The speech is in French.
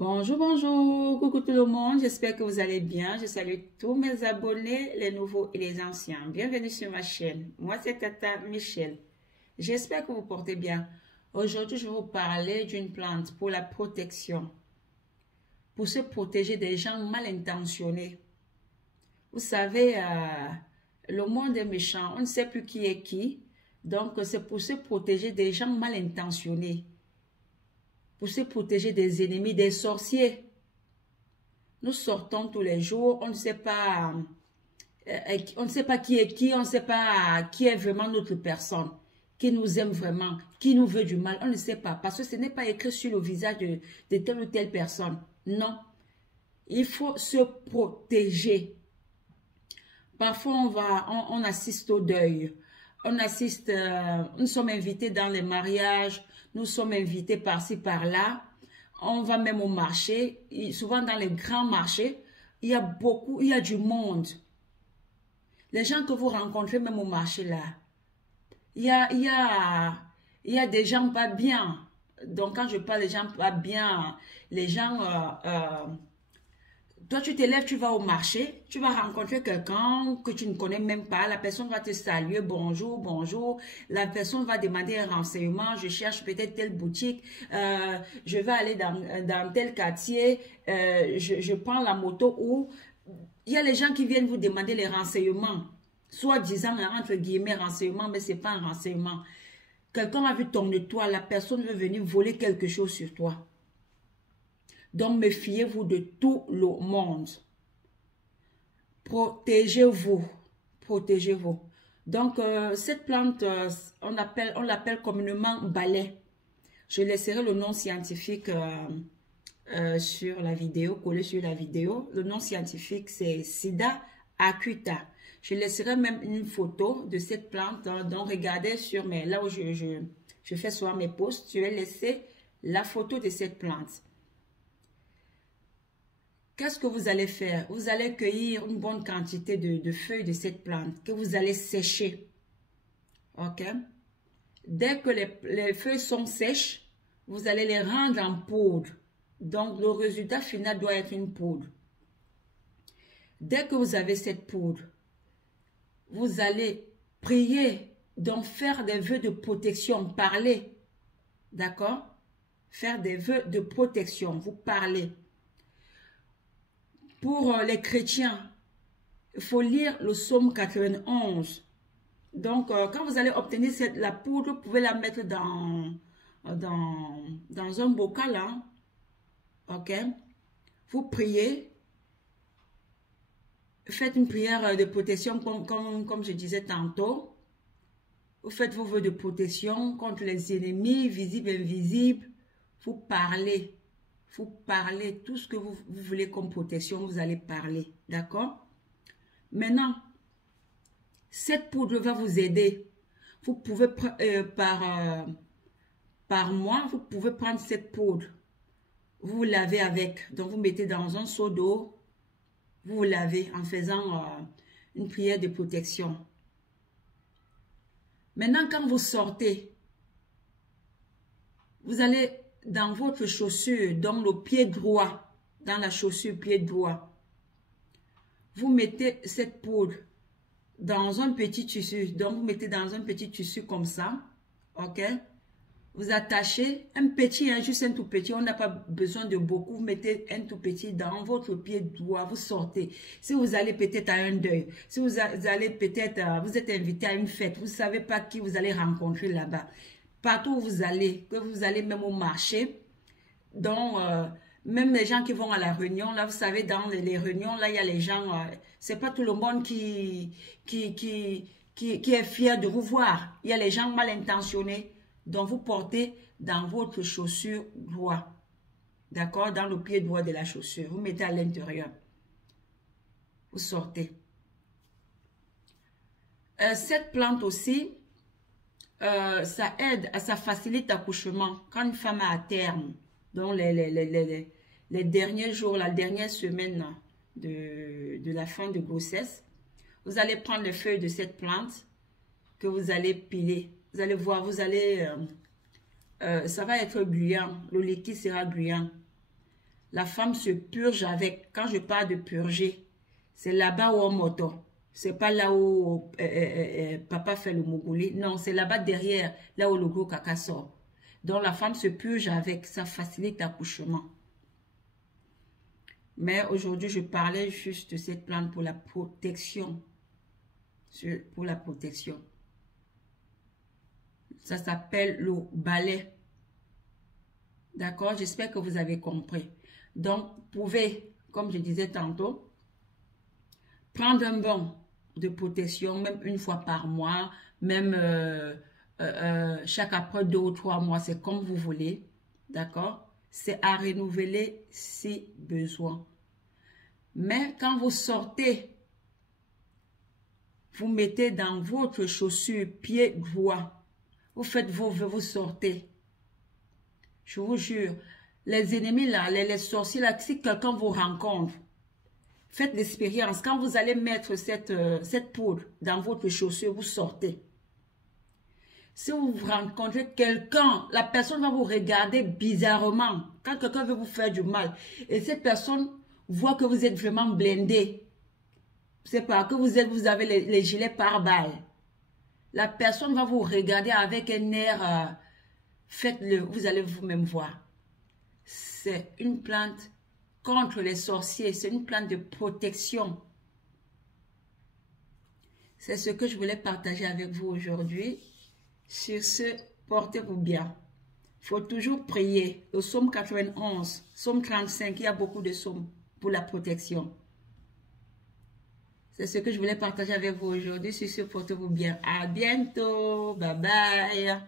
Bonjour, bonjour, coucou tout le monde, j'espère que vous allez bien. Je salue tous mes abonnés, les nouveaux et les anciens. Bienvenue sur ma chaîne. Moi, c'est Tata Michel. J'espère que vous portez bien. Aujourd'hui, je vais vous parler d'une plante pour la protection, pour se protéger des gens mal intentionnés. Vous savez, le monde est méchant, on ne sait plus qui est qui. Donc, c'est pour se protéger des gens mal intentionnés, pour se protéger des ennemis, des sorciers. Nous sortons tous les jours, on ne sait pas qui est qui, on ne sait pas qui est vraiment notre personne, qui nous aime vraiment, qui nous veut du mal, on ne sait pas, parce que ce n'est pas écrit sur le visage de telle ou telle personne. Non, il faut se protéger. Parfois, on assiste au deuil, nous sommes invités dans les mariages, nous sommes invités par-ci, par-là. On va même au marché. Souvent dans les grands marchés, il y a du monde. Les gens que vous rencontrez même au marché là, il y a des gens pas bien. Donc quand je parle des gens pas bien, les gens... toi, tu t'élèves, tu vas au marché, tu vas rencontrer quelqu'un que tu ne connais même pas. La personne va te saluer, bonjour, bonjour. La personne va demander un renseignement. Je cherche peut-être telle boutique. Je vais aller dans tel quartier. Je prends la moto où il y a les gens qui viennent vous demander les renseignements. Soit disant, entre guillemets, renseignement, mais ce n'est pas un renseignement. Quelqu'un a vu ton étoile, la personne veut venir voler quelque chose sur toi. Donc, méfiez-vous de tout le monde. Protégez-vous. Protégez-vous. Donc, cette plante, on l'appelle communément balai. Je laisserai le nom scientifique sur la vidéo, collé sur la vidéo. Le nom scientifique, c'est Sida acuta. Je laisserai même une photo de cette plante. Donc, regardez sur là où je fais souvent mes posts, je vais laisser la photo de cette plante. Qu'est-ce que vous allez faire? Vous allez cueillir une bonne quantité de feuilles de cette plante que vous allez sécher. OK? Dès que les feuilles sont sèches, vous allez les rendre en poudre. Donc, le résultat final doit être une poudre. Dès que vous avez cette poudre, vous allez prier, donc faire des vœux de protection, parler. D'accord? Faire des vœux de protection, vous parlez. Pour les chrétiens, il faut lire le psaume 91. Donc, quand vous allez obtenir la poudre, vous pouvez la mettre dans un bocal. Hein? OK? Vous priez. Faites une prière de protection comme je disais tantôt. Vous faites vos vœux de protection contre les ennemis, visibles et invisibles. Vous parlez. Vous parlez tout ce que vous voulez comme protection, vous allez parler. D'accord? Maintenant, cette poudre va vous aider. Vous pouvez, par mois, vous pouvez prendre cette poudre. Vous vous lavez avec. Donc, vous mettez dans un seau d'eau. Vous vous lavez en faisant une prière de protection. Maintenant, quand vous sortez, vous allez dans votre chaussure, dans le pied droit, dans la chaussure pied droit, vous mettez cette poudre dans un petit tissu. Donc, vous mettez dans un petit tissu comme ça, OK? Vous attachez un petit, juste un tout petit. On n'a pas besoin de beaucoup. Vous mettez un tout petit dans votre pied droit. Vous sortez. Si vous allez peut-être à un deuil, si vous allez peut-être, vous êtes invité à une fête, vous ne savez pas qui vous allez rencontrer là-bas. Partout où vous allez, que vous allez même au marché, donc même les gens qui vont à la réunion, là vous savez dans les réunions, là il y a les gens, c'est pas tout le monde qui est fier de vous voir. Il y a les gens mal intentionnés, donc vous portez dans votre chaussure droit, d'accord, dans le pied droit de la chaussure, vous mettez à l'intérieur, vous sortez. Cette plante aussi, ça aide, ça facilite l'accouchement. Quand une femme est à terme, donc les derniers jours, la dernière semaine de la fin de grossesse, vous allez prendre les feuilles de cette plante que vous allez piler. Vous allez voir, ça va être gluant, le liquide sera gluant. La femme se purge avec. Quand je parle de purger, c'est là-bas où on moto. C'est pas là où papa fait le mougouli. Non, c'est là-bas derrière, là où le gros caca sort. Donc la femme se purge avec. Ça facilite l'accouchement. Mais aujourd'hui, je parlais juste de cette plante pour la protection. Pour la protection. Ça s'appelle le balai. D'accord? J'espère que vous avez compris. Donc, vous pouvez, comme je disais tantôt, prendre un bon de protection, même une fois par mois, même chaque après 2 ou 3 mois, c'est comme vous voulez. D'accord? C'est à renouveler si besoin. Mais quand vous sortez, vous mettez dans votre chaussure pied droit. Vous faites vos vœux, vous sortez. Je vous jure, les ennemis là, les sorciers là, si quelqu'un vous rencontre, faites l'expérience. Quand vous allez mettre cette poudre dans votre chaussure, vous sortez. Si vous rencontrez quelqu'un, la personne va vous regarder bizarrement. Quand quelqu'un veut vous faire du mal, et cette personne voit que vous êtes vraiment blindé, c'est pas que vous avez les gilets pare-balles. La personne va vous regarder avec un air, faites-le, vous allez vous-même voir. C'est une plante contre les sorciers, c'est une plante de protection. C'est ce que je voulais partager avec vous aujourd'hui. Sur ce, portez-vous bien. Il faut toujours prier. Le psaume 91, psaume 35, il y a beaucoup de psaumes pour la protection. C'est ce que je voulais partager avec vous aujourd'hui. Sur ce, portez-vous bien. À bientôt. Bye bye.